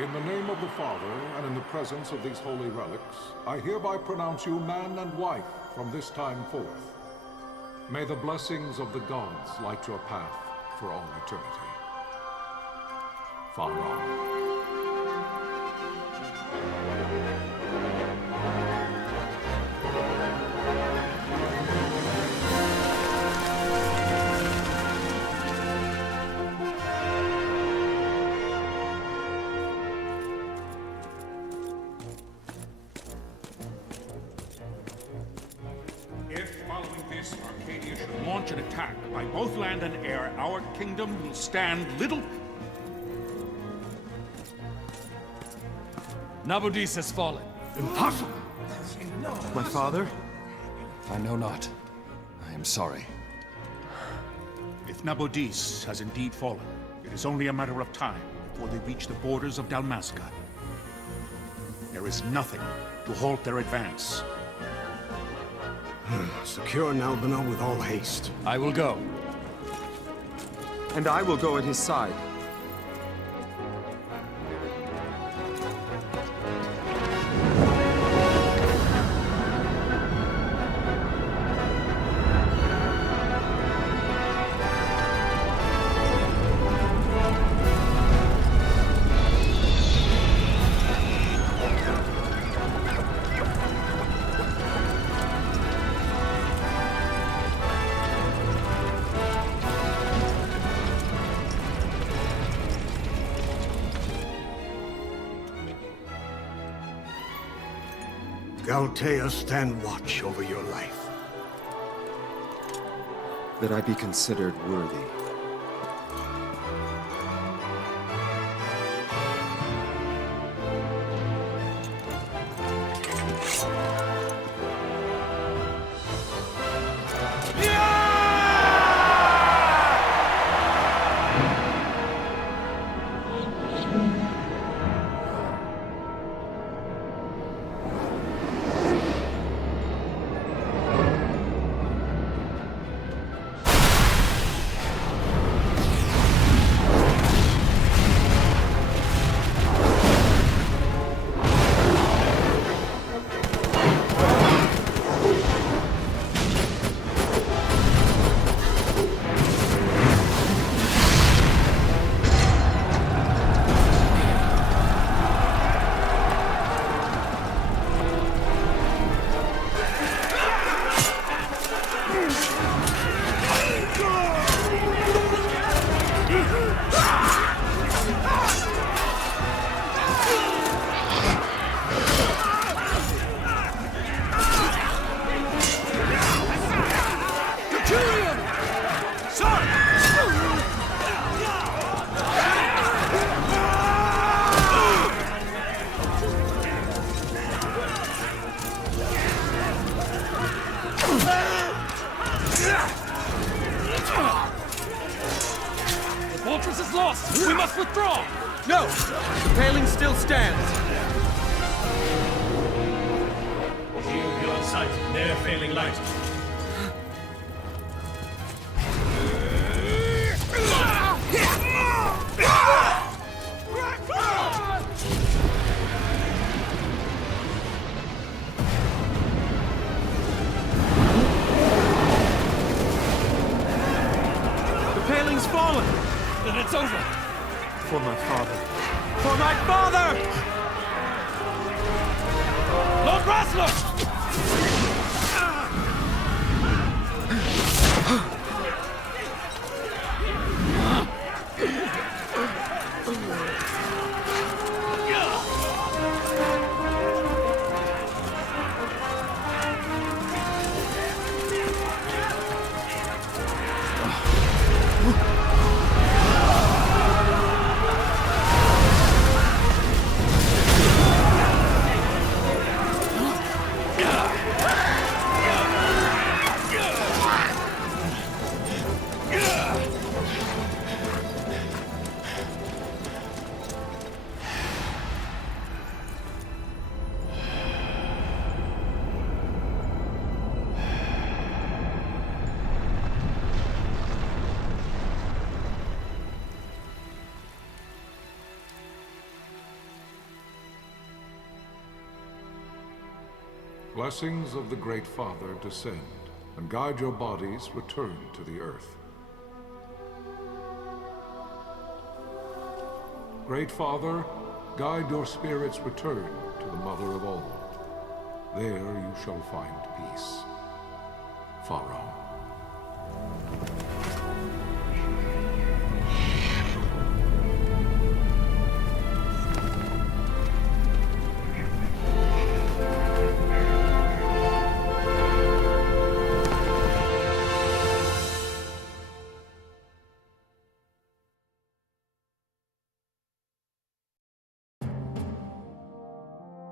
In the name of the Father, and in the presence of these holy relics, I hereby pronounce you man and wife from this time forth. May the blessings of the gods light your path for all eternity. Far on. Launch an attack by both land and air, our kingdom will stand little... Nabudis has fallen. Impossible! My father? I know not. I am sorry. If Nabudis has indeed fallen, it is only a matter of time before they reach the borders of Dalmasca. There is nothing to halt their advance. Secure Nalbina with all haste. I will go. And I will go at his side. Galtea, stand watch over your life. That I be considered worthy. fortress is lost! We must withdraw! No! The paling still stands! Shield beyond sight, ne'er failing light. The paling's fallen! Then it's over! For my father. For my father! Lord Rasler! blessings of the Great Father descend, and guide your bodies return to the earth. Great Father, guide your spirits return to the Mother of all. There you shall find peace. Pharaoh.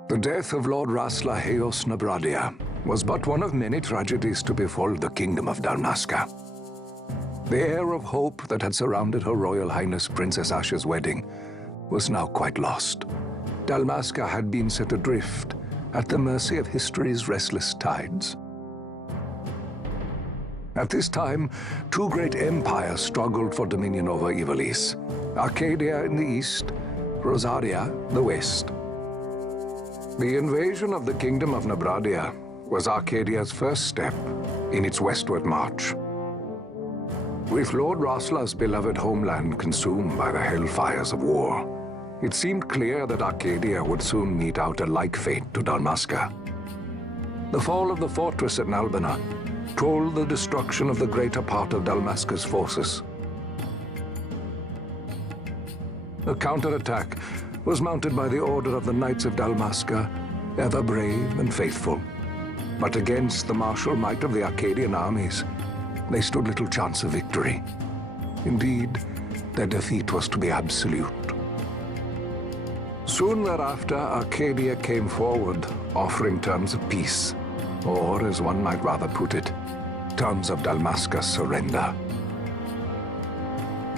The death of Lord Rasla Heos Nabradia was but one of many tragedies to befall the kingdom of Dalmasca. The air of hope that had surrounded Her Royal Highness Princess Asha's wedding was now quite lost. Dalmasca had been set adrift at the mercy of history's restless tides. At this time, two great empires struggled for dominion over Ivalice: Arcadia in the east, Rosaria the west. The invasion of the Kingdom of Nabradia was Arcadia's first step in its westward march. With Lord Rasla's beloved homeland consumed by the hellfires of war, it seemed clear that Arcadia would soon mete out a like fate to Dalmasca. The fall of the fortress at Nalbina told the destruction of the greater part of Dalmasca's forces. A counterattack was mounted by the Order of the Knights of Dalmasca, ever brave and faithful. But against the martial might of the Arcadian armies, they stood little chance of victory. Indeed, their defeat was to be absolute. Soon thereafter, Arcadia came forward, offering terms of peace, or, as one might rather put it, terms of Dalmasca's surrender.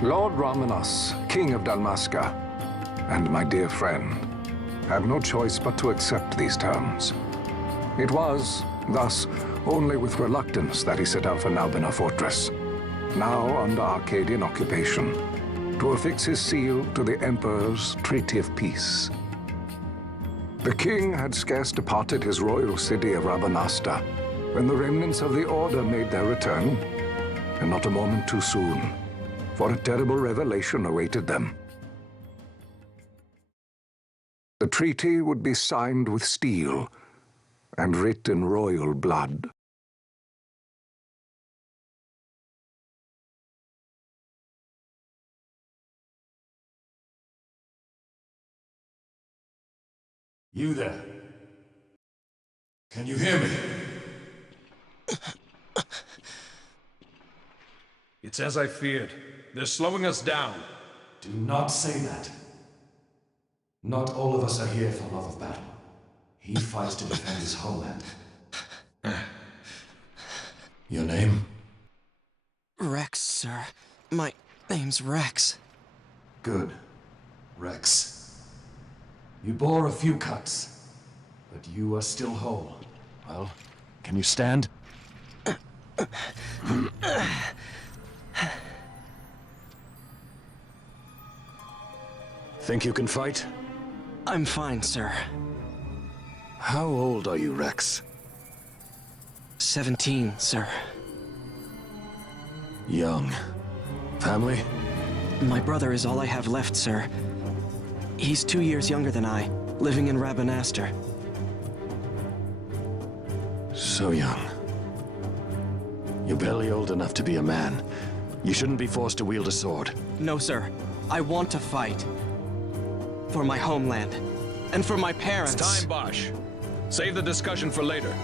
Lord Ramenos, King of Dalmasca, and my dear friend, had no choice but to accept these terms. It was, thus, only with reluctance that he set out for Nalbina Fortress, now under Arcadian occupation, to affix his seal to the Emperor's Treaty of Peace. The king had scarce departed his royal city of Rabanasta when the remnants of the Order made their return, and not a moment too soon, for a terrible revelation awaited them. The treaty would be signed with steel and writ in royal blood. You there? Can you hear me? It's as I feared. They're slowing us down. Do not say that. Not all of us are here for love of battle. He fights to defend his homeland. Your name? Rex, sir. My name's Rex. Good. Rex. You bore a few cuts, but you are still whole. Well, can you stand? Think you can fight? I'm fine, sir. How old are you, Rex? 17, sir. Young. Family? My brother is all I have left, sir. He's 2 years younger than I, living in Rabanaster. So young. You're barely old enough to be a man. You shouldn't be forced to wield a sword. No, sir. I want to fight. For my homeland. And for my parents. It's time, Bosch. Save the discussion for later.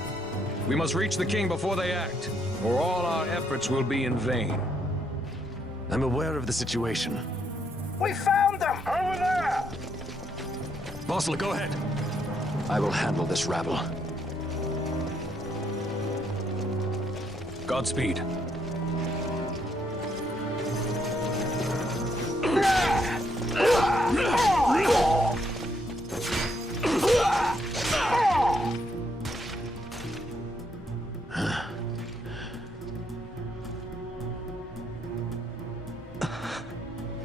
We must reach the king before they act, or all our efforts will be in vain. I'm aware of the situation. We found them! Over there! Bossel, go ahead. I will handle this rabble. Godspeed.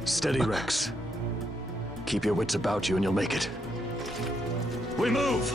Steady, Rex. Keep your wits about you and you'll make it. We move!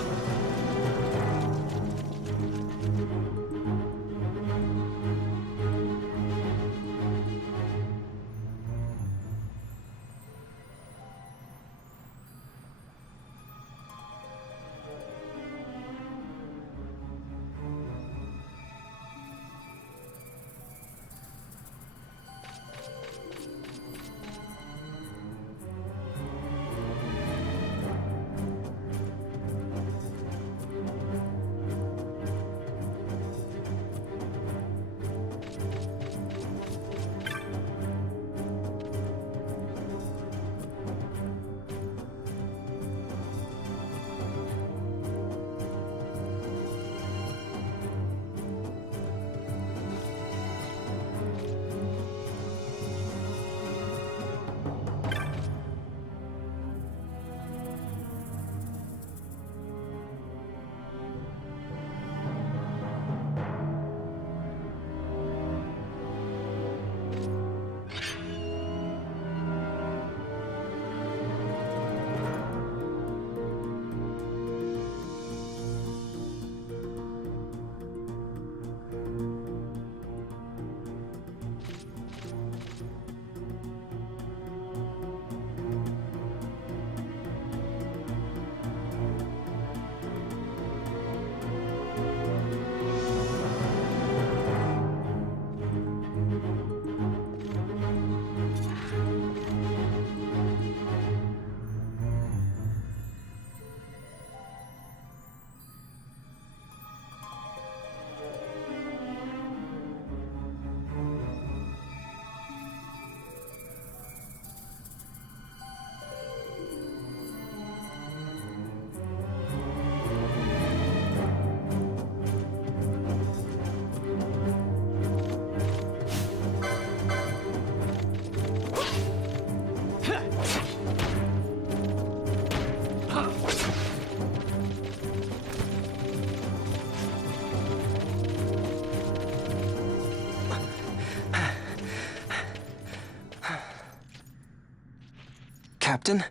Captain.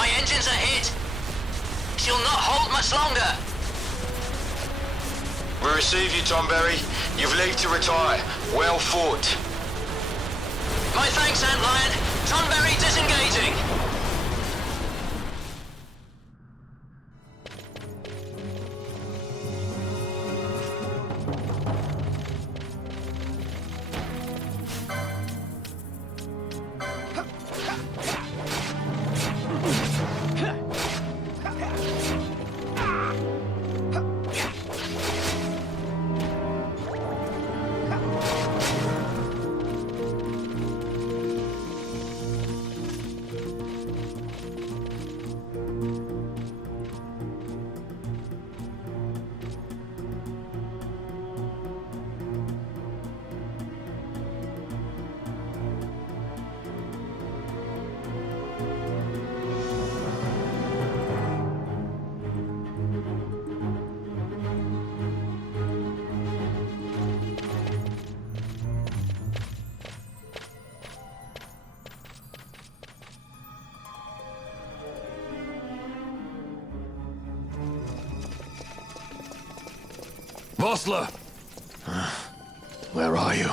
My engines are hit. She'll not hold much longer. We receive you, Tonberry. You've leave to retire. Well fought. My thanks, Antlion. Tonberry disengaging. Vossler! Where are you?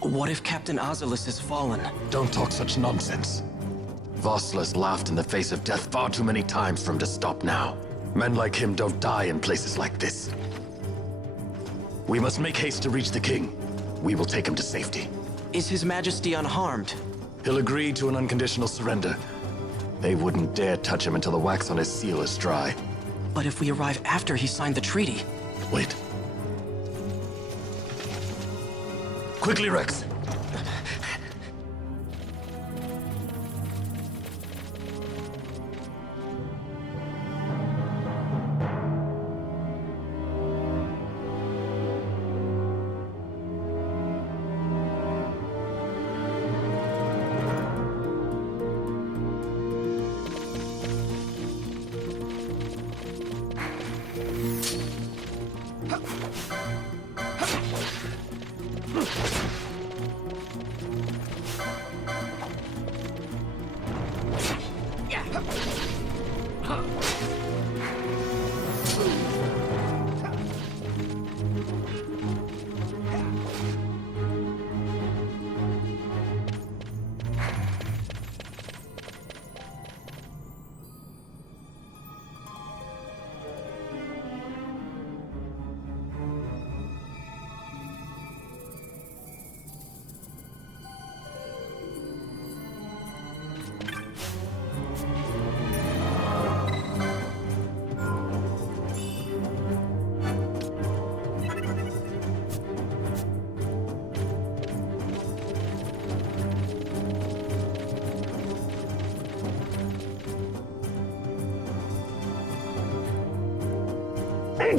What if Captain Ivalice has fallen? Don't talk such nonsense. Vossler's laughed in the face of death far too many times for him to stop now. Men like him don't die in places like this. We must make haste to reach the king. We will take him to safety. Is His Majesty unharmed? He'll agree to an unconditional surrender. They wouldn't dare touch him until the wax on his seal is dry. But if we arrive after he signed the treaty... Wait. Quickly, Rex!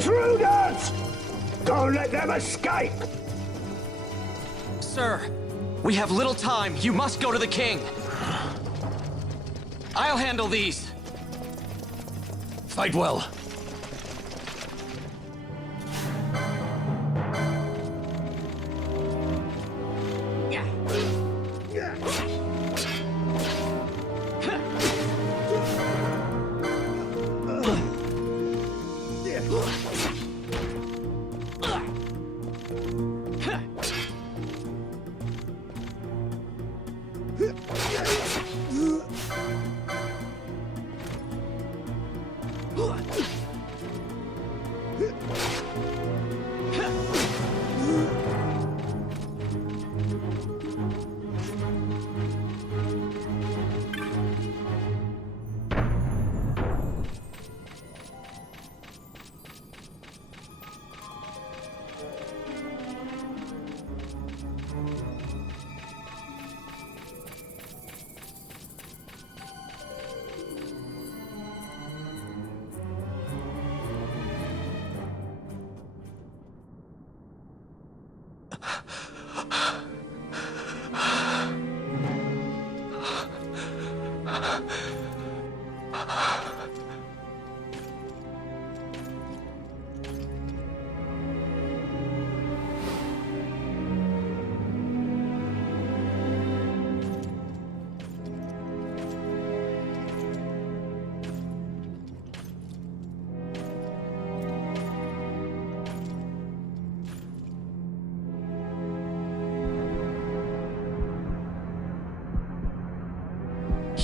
Intruders! Don't let them escape! Sir, we have little time. You must go to the king. I'll handle these. Fight well.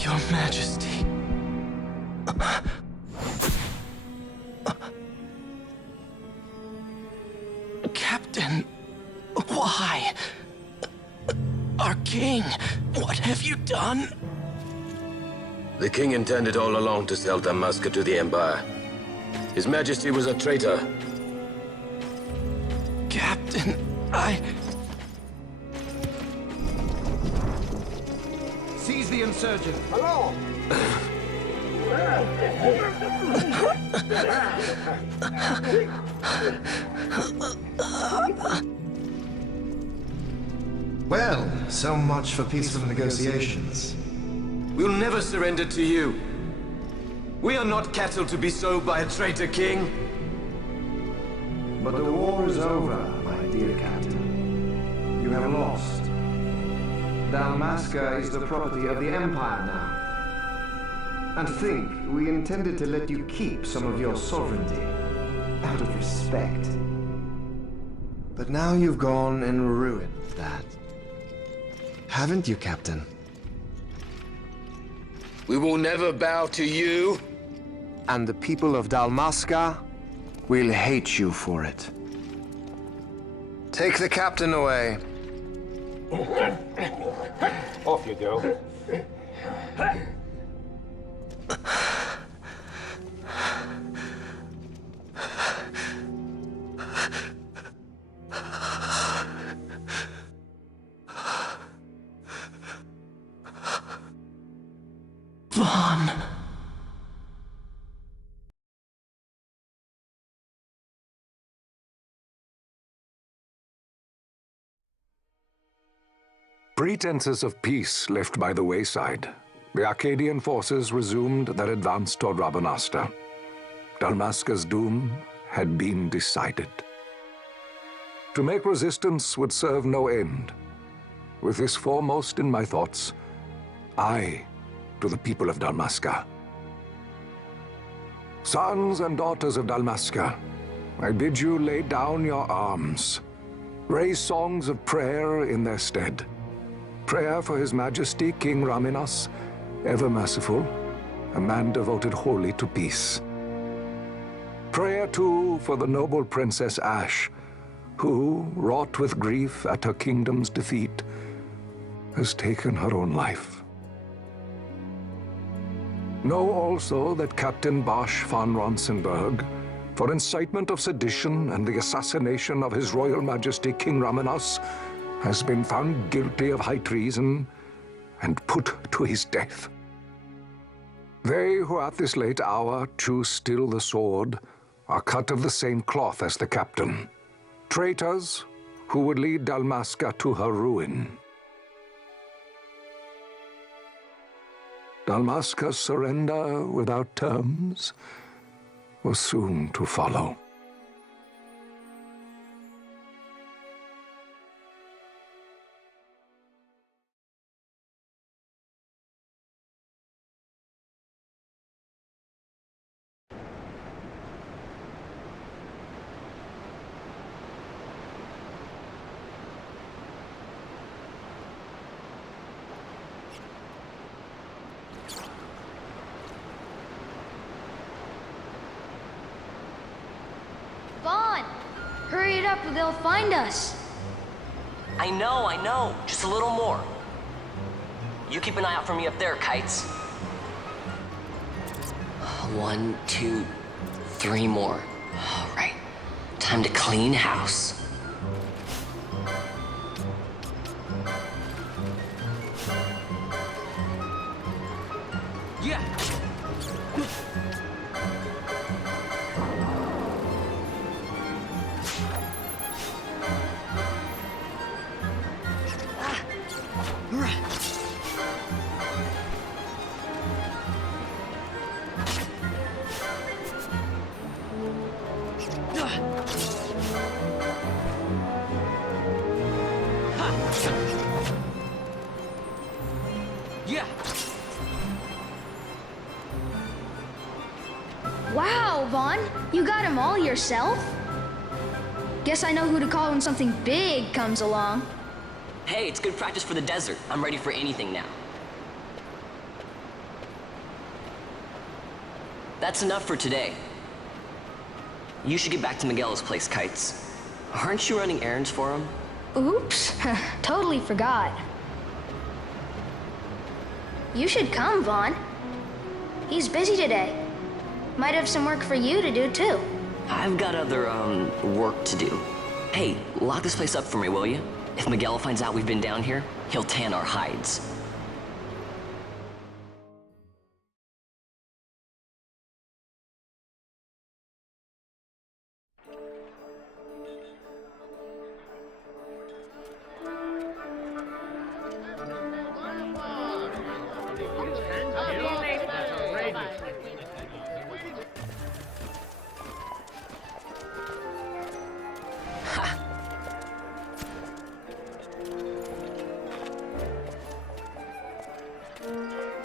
Your Majesty. Captain, why? Our king, what have you done? The king intended all along to sell Dalmasca to the Empire. His Majesty was a traitor. Captain, Seize the insurgent. Hello! Well, so much for peaceful negotiations. We'll never surrender to you. We are not cattle to be sold by a traitor king. But the war is over, my dear Captain. You have lost. Dalmasca is the property of the Empire now. And think, we intended to let you keep some of your sovereignty, out of respect. But now you've gone and ruined that. Haven't you, Captain? We will never bow to you. And the people of Dalmasca will hate you for it. Take the captain away. Off you go. Vaughn. Pretenses of peace left by the wayside, the Arcadian forces resumed their advance toward Rabanasta. Dalmasca's doom had been decided. To make resistance would serve no end. With this foremost in my thoughts, I to the people of Dalmasca. Sons and daughters of Dalmasca, I bid you lay down your arms. Raise songs of prayer in their stead. Prayer for His Majesty King Raminas, ever merciful, a man devoted wholly to peace. Prayer, too, for the noble Princess Ash, who, wrought with grief at her kingdom's defeat, has taken her own life. Know also that Captain Bosch von Ronsenberg, for incitement of sedition and the assassination of His Royal Majesty King Raminas, has been found guilty of high treason and put to his death. They who at this late hour choose still the sword are cut of the same cloth as the captain. Traitors who would lead Dalmasca to her ruin. Dalmasca's surrender without terms was soon to follow. Hurry it up or they'll find us. I know. Just a little more. You keep an eye out for me up there, Kites. 1, 2, 3 more. All right. Time to clean house. Yeah. Wow, Vaughn, you got him all yourself? Guess I know who to call when something big comes along. Hey, it's good practice for the desert. I'm ready for anything now. That's enough for today. You should get back to Miguel's place, Kites. Aren't you running errands for him? Oops, totally forgot. You should come, Vaughn. He's busy today. Might have some work for you to do, too. I've got other, work to do. Hey, lock this place up for me, will you? If Miguel finds out we've been down here, he'll tan our hides.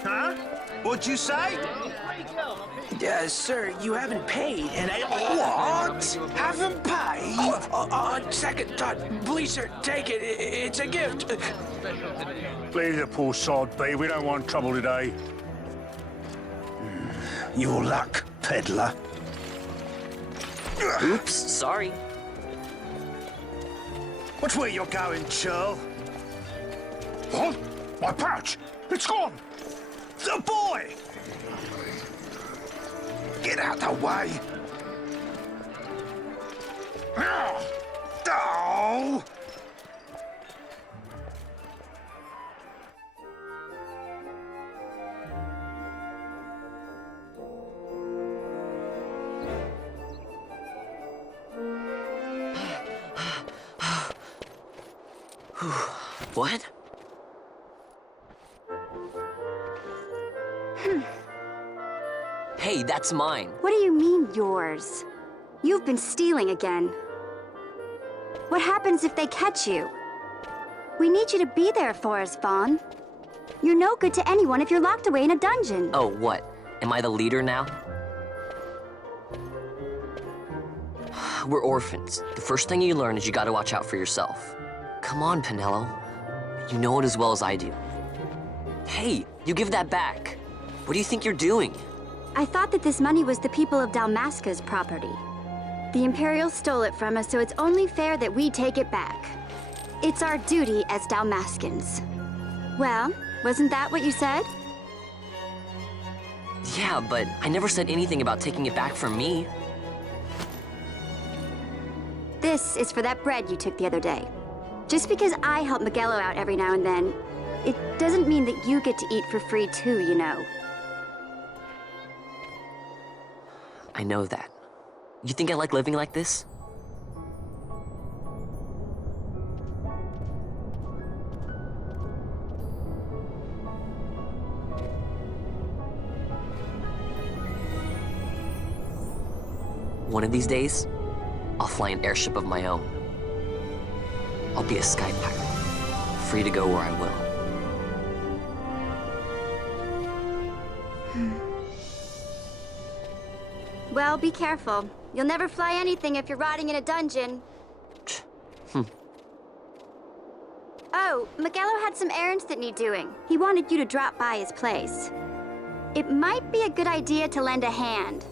Huh? What'd you say? Sir, you haven't paid, and I... What? Haven't paid? On second thought, please, sir, take it. It's a gift. Leave the poor sod be. We don't want trouble today. Your luck, peddler. Oops, sorry. What's where you're going, churl? What? My pouch! It's gone! The boy! Get out the way! Oh! What? Hey, that's mine. What do you mean, yours? You've been stealing again. What happens if they catch you? We need you to be there for us, Vaughn. You're no good to anyone if you're locked away in a dungeon. Oh, what? Am I the leader now? We're orphans. The first thing you learn is you gotta watch out for yourself. Come on, Pinello. You know it as well as I do. Hey, you give that back. What do you think you're doing? I thought that this money was the people of Dalmasca's property. The Imperials stole it from us, so it's only fair that we take it back. It's our duty as Dalmascans. Well, wasn't that what you said? Yeah, but I never said anything about taking it back from me. This is for that bread you took the other day. Just because I help Miguelo out every now and then, it doesn't mean that you get to eat for free too, you know. I know that. You think I like living like this? One of these days, I'll fly an airship of my own. I'll be a sky pirate, free to go where I will. Well, be careful. You'll never fly anything if you're rotting in a dungeon. Oh, Miguelo had some errands that need doing. He wanted you to drop by his place. It might be a good idea to lend a hand.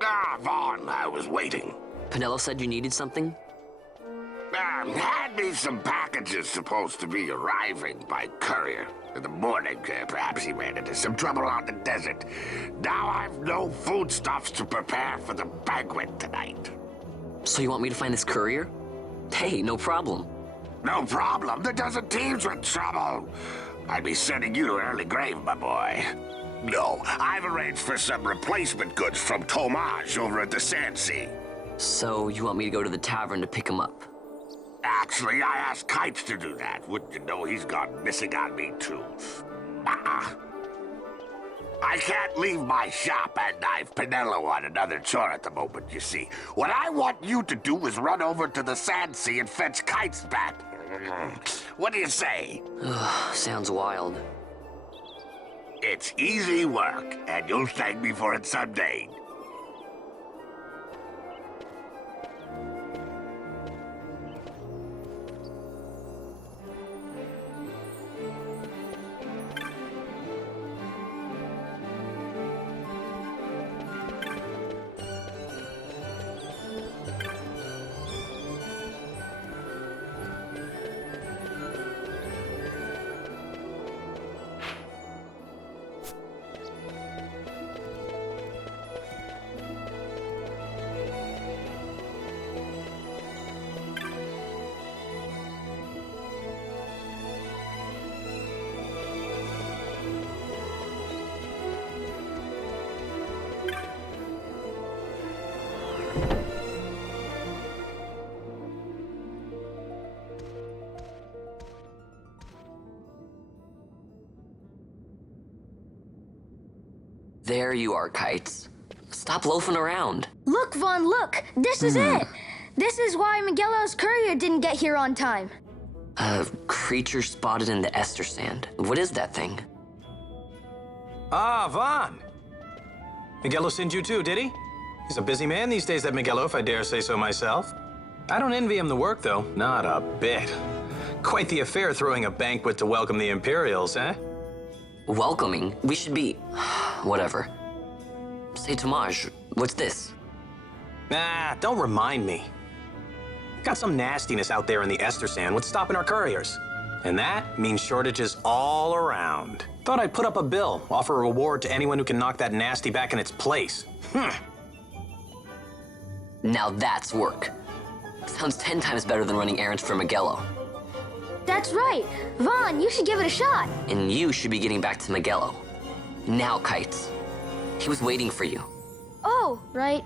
Ah, Vaughn, I was waiting. Pinello said you needed something? Had me some packages supposed to be arriving by courier. In the morning, perhaps he ran into some trouble on the desert. Now I've no foodstuffs to prepare for the banquet tonight. So you want me to find this courier? Hey, no problem. No problem. The desert teems with trouble. I'd be sending you to an early grave, my boy. No, I've arranged for some replacement goods from Tomage over at the Sandsea. So you want me to go to the tavern to pick him up? Actually, I asked Kites to do that. Wouldn't you know he's gone missing on me, too? I can't leave my shop, and I've Pinello on another chore at the moment, you see. What I want you to do is run over to the Sandsea and fetch Kites back. What do you say? Sounds wild. It's easy work, and you'll thank me for it someday. There you are, Kites. Stop loafing around. Look, Vaughn, look! This is it! This is why Miguelo's courier didn't get here on time. A creature spotted in the Ester Sand. What is that thing? Ah, Vaughn. Miguelo sent you too, did he? He's a busy man these days, that Miguelo, if I dare say so myself. I don't envy him the work, though. Not a bit. Quite the affair throwing a banquet to welcome the Imperials, eh? Welcoming? We should be... whatever. Say, Tomage, what's this? Nah, don't remind me. Got some nastiness out there in the Ester Sand. What's stopping our couriers? And that means shortages all around. Thought I'd put up a bill, offer a reward to anyone who can knock that nasty back in its place. Now that's work. Sounds 10 times better than running errands for Miguelo. That's right. Vaughn, you should give it a shot. And you should be getting back to Miguelo. Now, Kites. He was waiting for you. Oh, right.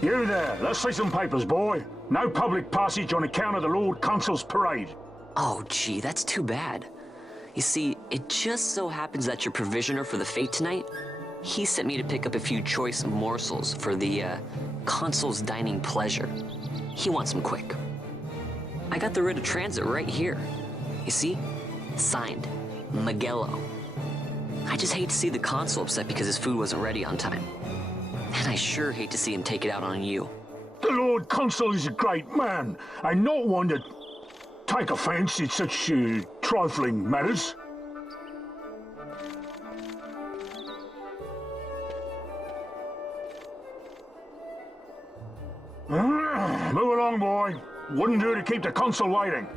You there, let's see some papers, boy. No public passage on account of the Lord Consul's parade. Oh, gee, that's too bad. You see, it just so happens that your provisioner for the fete tonight, he sent me to pick up a few choice morsels for the, Consul's dining pleasure. He wants them quick. I got the writ of transit right here. You see? Signed, Miguelo. I just hate to see the Consul upset because his food wasn't ready on time. And I sure hate to see him take it out on you. The Lord Consul is a great man, and not one to take offense in such trifling matters. Move along, boy. Wouldn't do to keep the Consul waiting.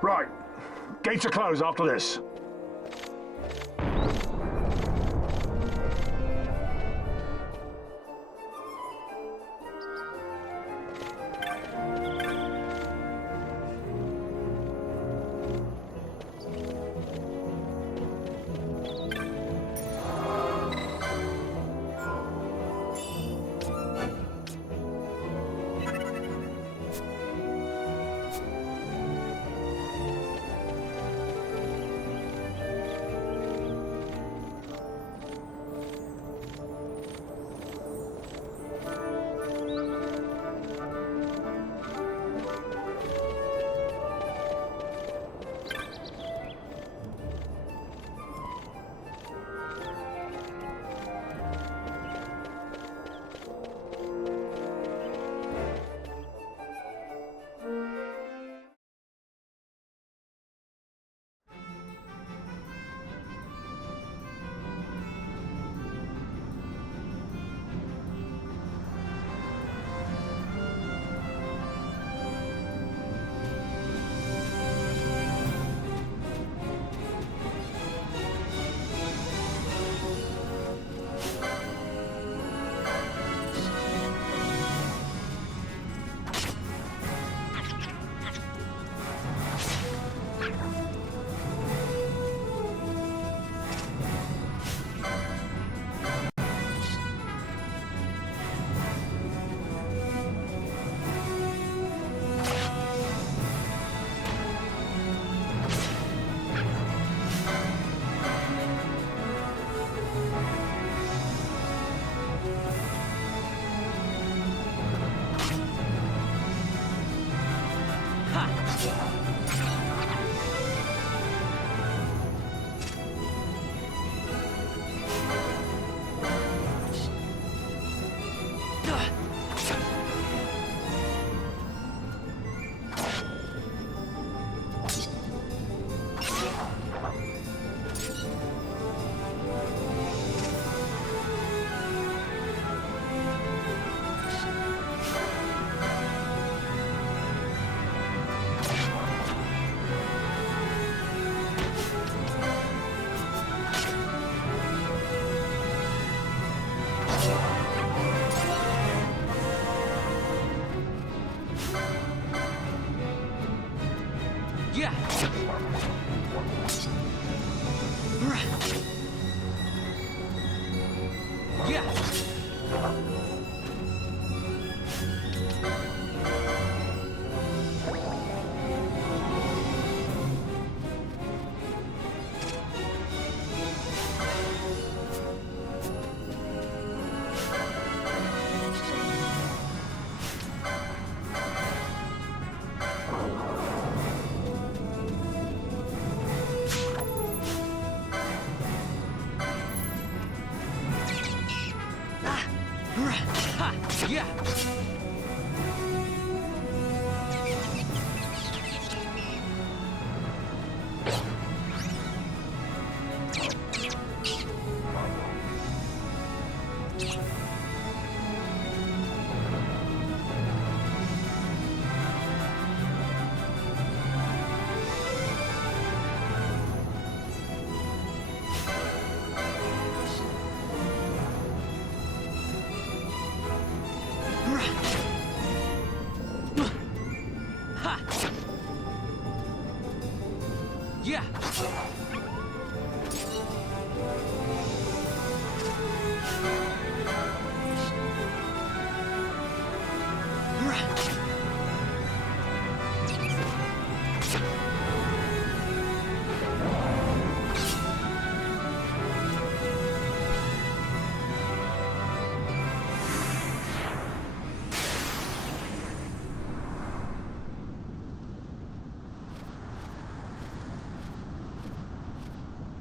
Right. Gates are closed after this.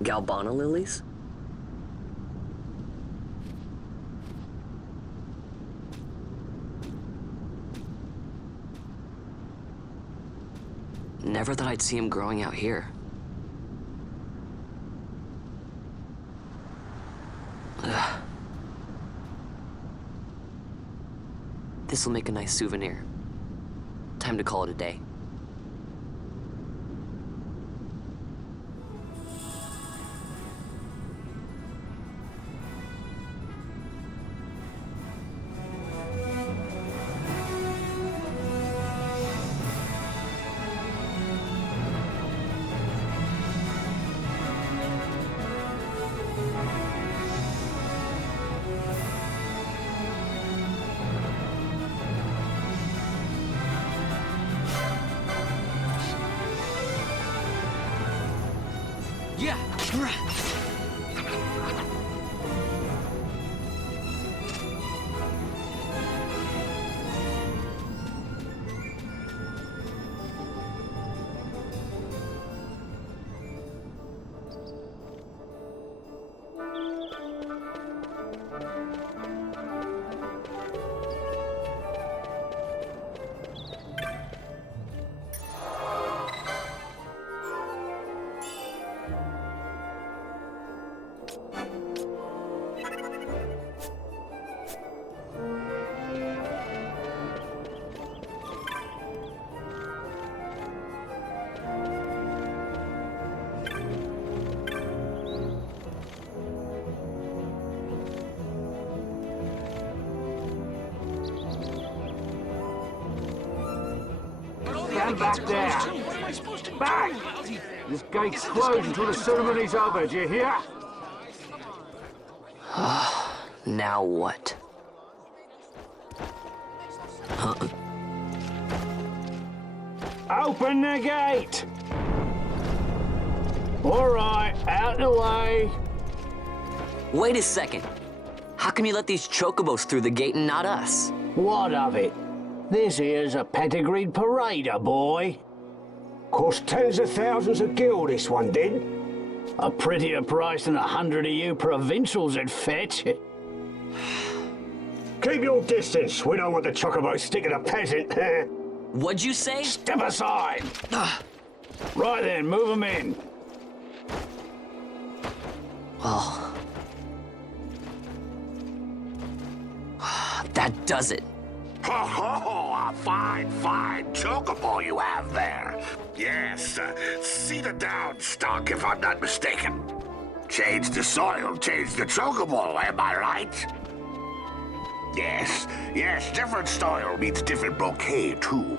Galbana lilies? Never that I'd see him growing out here. Ugh. This'll make a nice souvenir. Time to call it a day. Yeah. Stand back there! Back! This gate's closed until the ceremony's over, do you hear? Now what? Open the gate! All right, out the way. Wait a second. How come you let these chocobos through the gate and not us? What of it? This here's a pedigreed parader, boy. Cost tens of thousands of gil, this one did. A prettier price than 100 of you provincials would fetch. Keep your distance. We don't want the chocobo sticking a peasant. What'd you say? Step aside. Right then, move them in. Well... that does it. Ho ho! A fine chocobo you have there. Yes, cedar down stock if I'm not mistaken. Change the soil, change the chocobo, am I right? Yes, different soil means different bouquet too.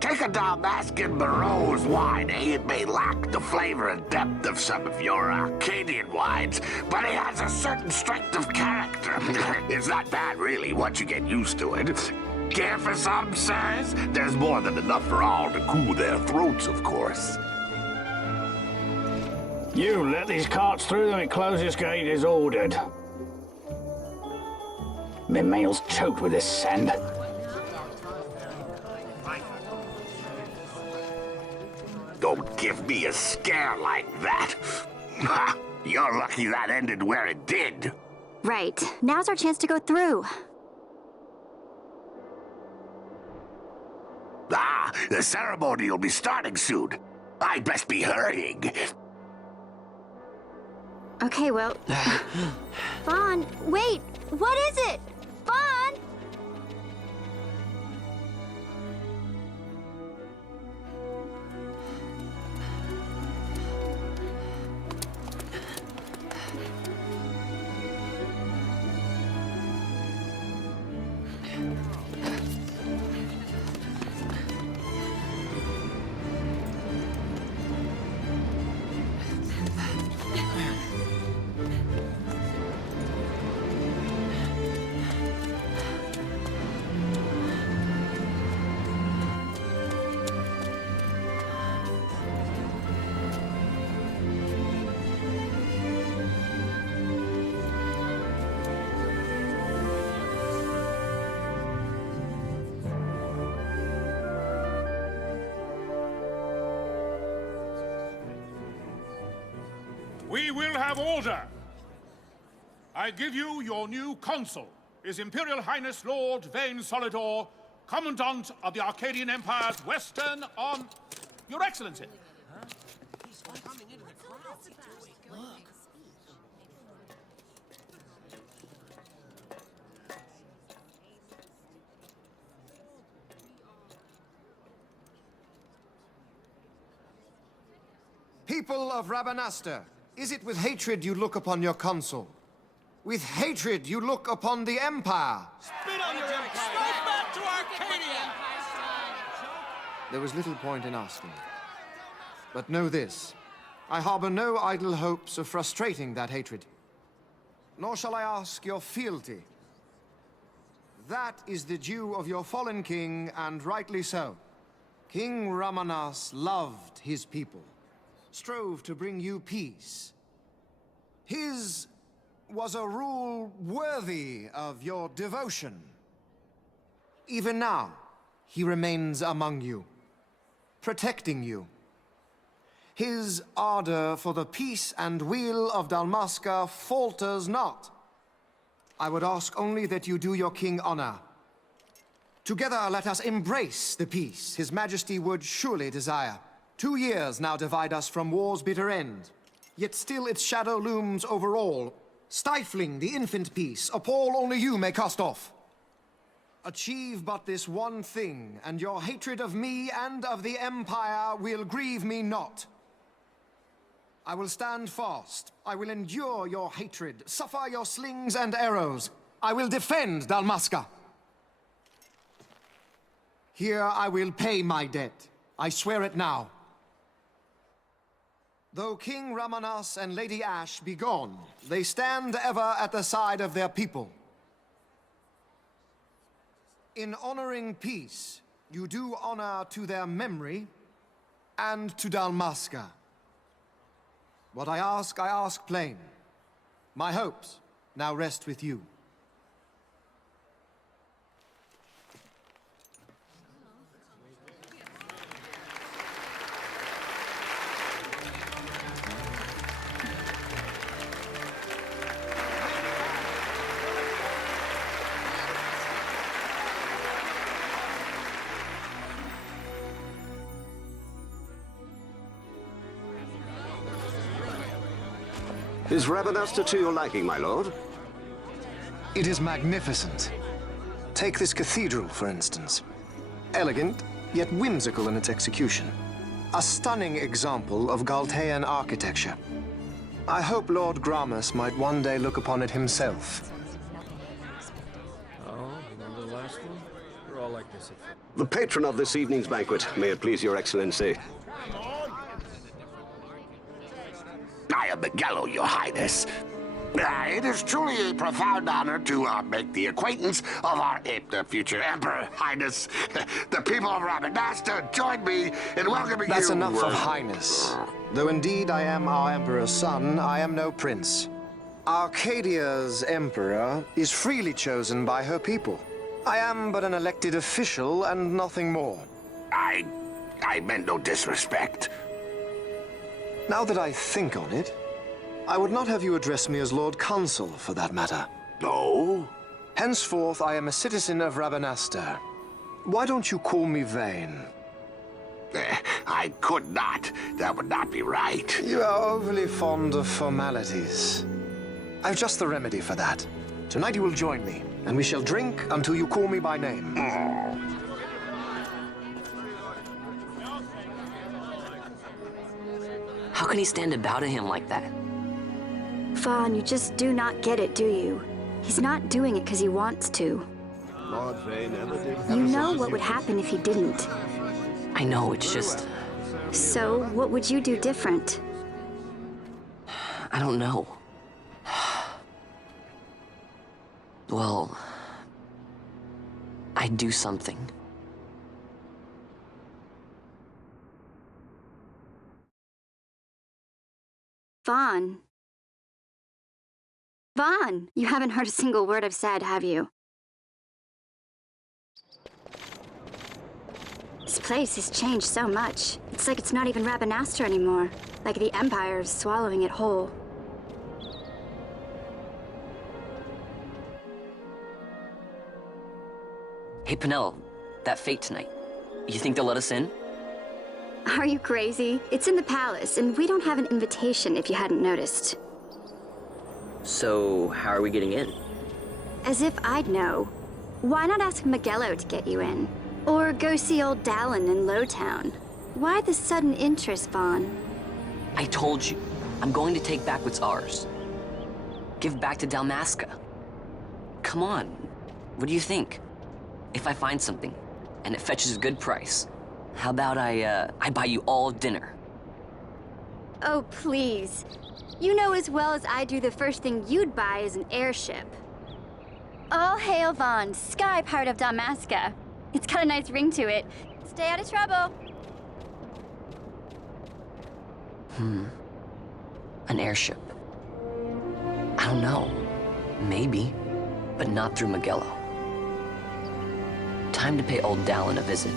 Take a Dalmascan Barrow's wine, It may lack the flavor and depth of some of your Arcadian wines, but it has a certain strength of character. It's not bad, really, once you get used to it. Care for some, sirs? There's more than enough for all to cool their throats, of course. You let these carts through and close this gate as ordered. My mail's choked with this sand. Don't give me a scare like that. You're lucky that ended where it did. Right. Now's our chance to go through. The ceremony will be starting soon. I'd best be hurrying. Okay, well... Vaughn, wait! What is it? Vaughn! We will have order. I give you your new consul, His Imperial Highness Lord Vane Solidor, Commandant of the Arcadian Empire's Western on... Your Excellency. People of Rabanastre, is it with hatred you look upon your consul? With hatred you look upon the Empire? Spit on your empire! Straight back to Arcadia! There was little point in asking. But know this, I harbor no idle hopes of frustrating that hatred. Nor shall I ask your fealty. That is the due of your fallen king, and rightly so. King Ramanas loved his people, strove to bring you peace. His was a rule worthy of your devotion. Even now, he remains among you, protecting you. His ardor for the peace and weal of Dalmasca falters not. I would ask only that you do your king honor. Together let us embrace the peace His Majesty would surely desire. 2 years now divide us from war's bitter end, yet still its shadow looms over all, stifling the infant peace a pall only you may cast off. Achieve but this one thing, and your hatred of me and of the Empire will grieve me not. I will stand fast. I will endure your hatred, suffer your slings and arrows. I will defend Dalmasca. Here I will pay my debt. I swear it now. Though King Ramanas and Lady Ash be gone, they stand ever at the side of their people. In honoring peace, you do honor to their memory and to Dalmasca. What I ask plain. My hopes now rest with you. Is Rabanastre to your liking, my lord? It is magnificent. Take this cathedral, for instance. Elegant, yet whimsical in its execution. A stunning example of Galtean architecture. I hope Lord Gramus might one day look upon it himself. Oh, remember the last one? We're all like this. The patron of this evening's banquet, may it please your excellency. I am Miguel, your highness. It is truly a profound honor to make the acquaintance of our future emperor, highness. The people of Rabanastre join me in welcoming you. That's enough of highness. Though indeed I am our emperor's son, I am no prince. Arcadia's emperor is freely chosen by her people. I am but an elected official and nothing more. I meant no disrespect. Now that I think on it, I would not have you address me as Lord Consul, for that matter. No? Henceforth, I am a citizen of Rabanastre. Why don't you call me Vane? I could not. That would not be right. You are overly fond of formalities. I've just the remedy for that. Tonight you will join me, and we shall drink until you call me by name. How can he stand about to him like that? Fawn, you just do not get it, do you? He's not doing it because he wants to. Lord Vane ever did. You know what would happen if he didn't. I know, it's just... So, what would you do different? I don't know. Well... I'd do something. Vaughn. Vaughn! You haven't heard a single word I've said, have you? This place has changed so much. It's like it's not even Rabanastre anymore. Like the Empire is swallowing it whole. Hey, Penelo, that fete tonight. You think they'll let us in? Are you crazy? It's in the palace, and we don't have an invitation if you hadn't noticed. So, how are we getting in? As if I'd know. Why not ask Miguelo to get you in? Or go see old Dallin in Lowtown? Why the sudden interest, Vaughn? I told you, I'm going to take back what's ours. Give back to Dalmasca. Come on, what do you think? If I find something, and it fetches a good price, how about I buy you all dinner? Oh, please. You know as well as I do the first thing you'd buy is an airship. All hail Vaughn, sky part of Dalmasca. It's got a nice ring to it. Stay out of trouble. An airship. I don't know. Maybe, but not through Miguelo. Time to pay old Dallin a visit.